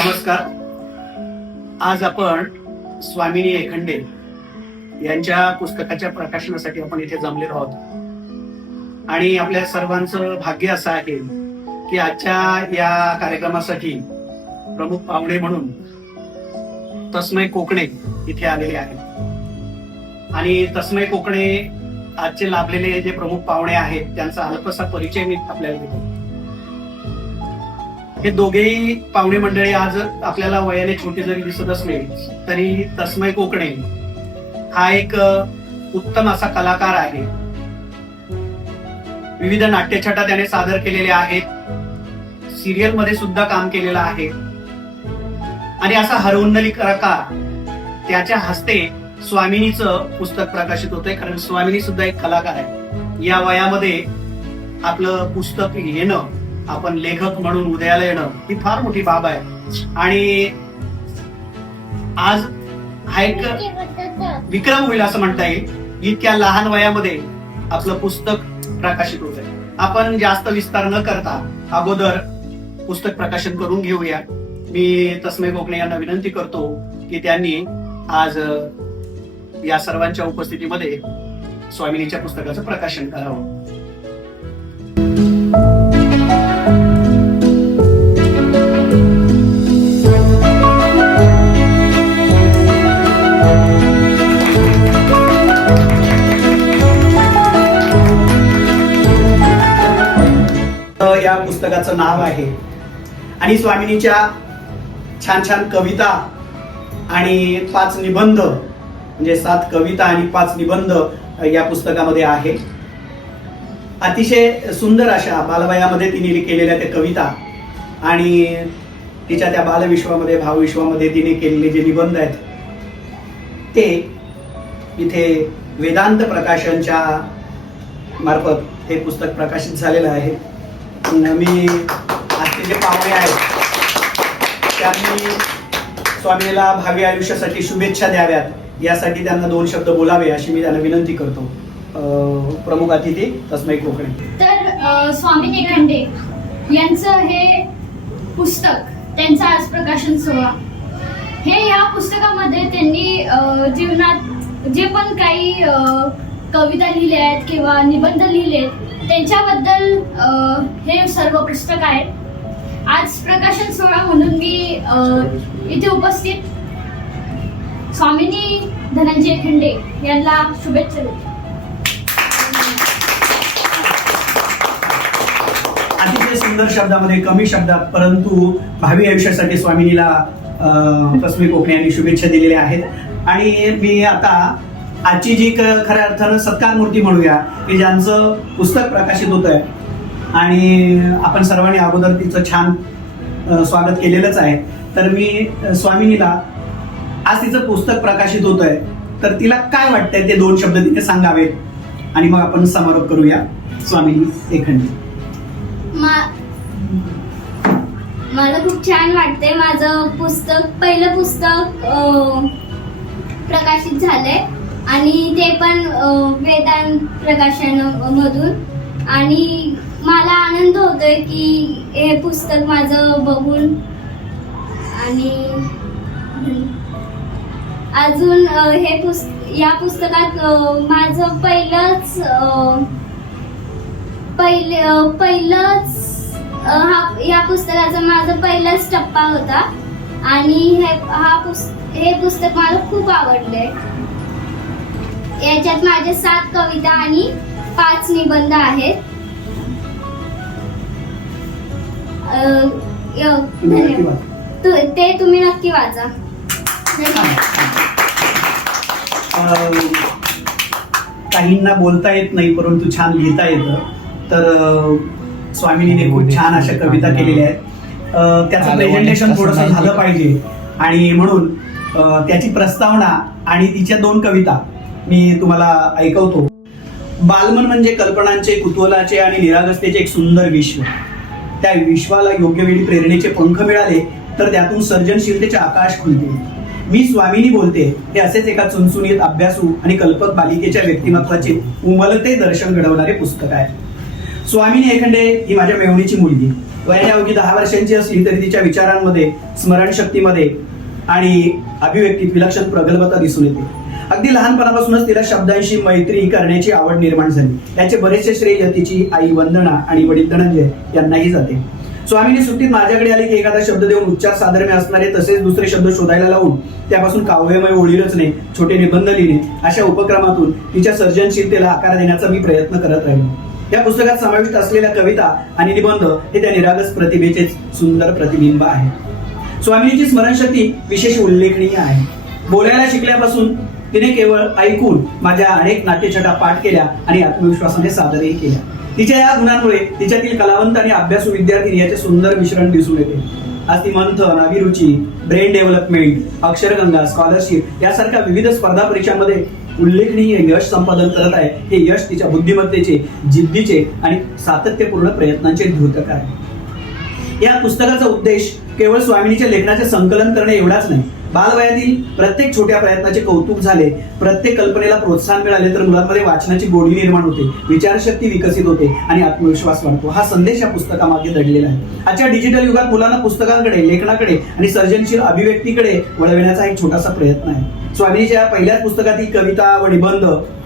नमस्कार. आज आपण स्वामिनी एखंडे यांच्या पुस्तकाच्या प्रकाशनासाठी आपण इथे जमलेलो आहोत आणि आपल्या सर्वांचं भाग्य असं आहे की आजच्या या कार्यक्रमासाठी प्रमुख पाहुणे म्हणून तस्मय कोकणे इथे आलेले आहेत आणि तस्मय कोकणे आजचे लाभलेले जे प्रमुख पाहुणे आहेत त्यांचा अल्पसा परिचय मी आपल्याला देतो. हे दोघेही पाहुणे मंडळी आज आपल्याला वयाने छोटे जरी दिसत असले तरी तस्मय कोकणे हा एक उत्तम असा कलाकार आहे. विविध नाट्यछटा त्याने सादर केलेल्या आहेत, सिरियल मध्ये सुद्धा काम केलेलं आहे आणि असा हरवुंडली कलाकार त्याच्या हस्ते स्वामिनीचं पुस्तक प्रकाशित होतंय. कारण स्वामिनी सुद्धा एक कलाकार आहे. या वयामध्ये आपलं पुस्तक येणं, आपण लेखक म्हणून उदयाला येणं ही फार मोठी बाब आहे आणि आज हा एक विक्रम होईल असं म्हणता येईल. इतक्या लहान वयामध्ये आपलं पुस्तक प्रकाशित होत आहे. आपण जास्त विस्तार न करता अगोदर पुस्तक प्रकाशन करून घेऊया. मी तस्मय कोकणे यांना विनंती करतो की त्यांनी आज या सर्वांच्या उपस्थितीमध्ये स्वामिनीच्या पुस्तकाचं प्रकाशन करावं. या पुस्तकाचं नाव आहे आणि स्वामिनीच्या छान छान कविता आणि 5 निबंध म्हणजे 7 कविता आणि 5 निबंध या पुस्तकामध्ये आहे. अतिशय सुंदर अशा बालवयामध्ये तिने केलेल्या त्या कविता आणि तिच्या त्या बालविश्वामध्ये भावविश्वामध्ये तिने केलेले जे निबंध आहेत ते इथे वेदांत प्रकाशनच्या मार्फत हे पुस्तक प्रकाशित झालेलं आहे. मी आजचे जे पाहुणे आहेत त्यांनी स्वामीला भावी आयुष्यासाठी शुभेच्छा द्याव्यात यासाठी त्यांना 2 शब्द बोलावे अशी मी त्यांना विनंती करतो. प्रमुख अतिथी तस्मय कोकणे. तर स्वामिनी एखंडे यांचं हे पुस्तक, त्यांचा आज प्रकाशन सोहळा. हे या पुस्तकामध्ये त्यांनी जीवनात जे पण काही कविता लिहिल्या आहेत किंवा निबंध लिहिले त्यांच्याबद्दल हे सर्व पुस्तक आहे. आज प्रकाशन सोहळा म्हणून मी इथे उपस्थित स्वामिनी धनंजय एखंडे यांना शुभेच्छा देते. अतिशय सुंदर शब्दामध्ये, कमी शब्दात, परंतु भावी आयुष्यासाठी स्वामिनीला तस्मय कोकणे यांनी शुभेच्छा दिलेल्या आहेत. आणि मी आता आजची जी खऱ्या अर्थानं सत्कार मूर्ती म्हणूया की ज्यांचं पुस्तक प्रकाशित होत आहे आणि आपण सर्वांनी अगोदर तिचं छान स्वागत केलेलंच आहे. तर मी स्वामिनीला आज तिचं पुस्तक प्रकाशित होत आहे तर तिला काय वाटतंय ते 2 शब्द तिने सांगावेत आणि मग आपण समारोप करूया. स्वामिनी एखंडे. मला खूप छान वाटतंय. माझं पहिलं पुस्तक प्रकाशित झालंय आणि ते पण वेदांत प्रकाशन मधून आणि मला आनंद होतोय की हे पुस्तक माझं बघून. आणि अजून या पुस्तकात माझं पहिलंच या पुस्तकाचा माझा पहिलाच टप्पा होता आणि हे पुस्तक मला खूप आवडलंय. याच्यात माझे 7 कविता आणि 5 निबंध आहेत. ते तुम्ही नक्की वाचा. काहींना बोलता येत नाही परंतु छान लिहिता येतं. तर स्वामिनीने खूप छान अशा कविता केलेल्या आहेत. त्याचं प्रेझेंटेशन थोडंसं झालं पाहिजे आणि म्हणून त्याची प्रस्तावना आणि तिच्या 2 कविता मी तुम्हाला ऐकवतो. बालमन म्हणजे कल्पनांचे, कुतूहलाचे आणि निरागसतेचे एक सुंदर विश्व. त्या विश्वाला योग्य वेळी प्रेरणेचे पंख मिळाले तर त्यातून सर्जनशीलतेचे आकाश खुलते. मी स्वामिनी बोलते हे असेच एका चुनचुनीत अभ्यासू आणि कल्पक बालिकेच्या व्यक्तिमत्वाचे उमलते दर्शन घडवणारे पुस्तक आहे. स्वामिनी एखंडे ही माझ्या मेवणीची मुलगी. वयाने अवघी 10 वर्षांची असली तरी तिच्या विचारांमध्ये, स्मरणशक्तीमध्ये आणि अभिव्यक्तीत विलक्षण प्रगल्भता दिसून येते. अगदी लहानपणापासूनच तिला शब्दांशी मैत्री करण्याची आवड निर्माण झाली. याचे बरेचसे श्रेय तिची आई वंदना आणि वडील धनंजय यांनाही जाते. स्वामींनी सुट्टीत माझ्याकडे आली की एखादा शब्द देऊन उच्चार साधर्म्य असणारे तसेच दुसरे शब्द शोधायला लावून त्यापासून काव्यमय ओळी रचणे, छोटे निबंध लिहिणे अशा उपक्रमातून तिच्या सर्जनशीलतेला आकार देण्याचा मी प्रयत्न करत राहिलो. या पुस्तकात समाविष्ट असलेल्या कविता आणि निबंध हे त्या निरागस प्रतिभेचेच सुंदर प्रतिबिंब आहे. स्वामिनीची स्मरणशक्ती विशेष उल्लेखनीय आहे. बोलायला शिकल्यापासून तिने केवळ ऐकून माझ्या अनेक नाट्यछटा पाठ केल्या आणि आत्मविश्वासाने सादरही केल्या. तिच्या या गुणांमुळे तिच्यातील कलावंत आणि अभ्यासू विद्यार्थी याचे सुंदर मिश्रण दिसून येते. आज ती मंथन, अभिरुची, ब्रेन डेव्हलपमेंट, अक्षरगंगा, स्कॉलरशिप यासारख्या विविध स्पर्धा परीक्षांमध्ये उल्लेखनीय यश संपादन करत आहे. हे यश तिच्या बुद्धिमत्तेचे, जिद्दीचे आणि सातत्यपूर्ण प्रयत्नांचे द्योतक आहे. या पुस्तकाचा उद्देश केवळ स्वामिनीच्या लेखनाचे संकलन करणे एवढाच नाही. बालवयातील प्रत्येक छोट्या प्रयत्नाचे कौतुक झाले, प्रत्येक कल्पनेला प्रोत्साहन मिळाले तर मुलांमध्ये वाचनाची गोडी निर्माण होते, विचारशक्ती विकसित होते आणि आत्मविश्वास वाढतो. हा संदेश या पुस्तकामागे दडलेला आहे. आजच्या डिजिटल युगात मुलांना पुस्तकांकडे, लेखनाकडे आणि सर्जनशील अभिव्यक्तीकडे वळविण्याचा एक छोटासा प्रयत्न आहे. स्वामिनीच्या पहिल्याच पुस्तकातील कविता व निबंध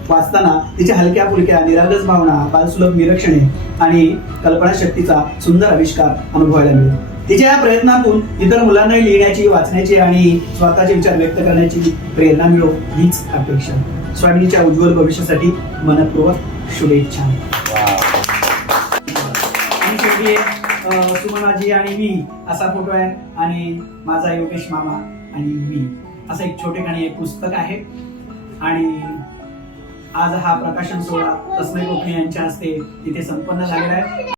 वाचताना तिच्या हलक्या फुलक्या निरागस भावना, बालसुलभ निरीक्षणे आणि कल्पनाशक्तीचा सुंदर आविष्कार अनुभवायला मिळतो. तिच्या या प्रयत्नातून इतर मुलांना लिहिण्याची, वाचण्याची आणि स्वतःचे विचार व्यक्त करण्याची प्रेरणा मिळो हीच अपेक्षा. स्वामिनीच्या उज्ज्वल भविष्यासाठी मनपूर्वक शुभेच्छा. आणि शेवटी सुमनाजी आणि मी असा फोटो आहे आणि माझा योगेश मामा आणि मी असं एक छोटेखानी एक पुस्तक आहे. आणि आज हा प्रकाशन सोहळा तस्मै कोकणे यांच्या हस्ते तिथे संपन्न झालेला आहे.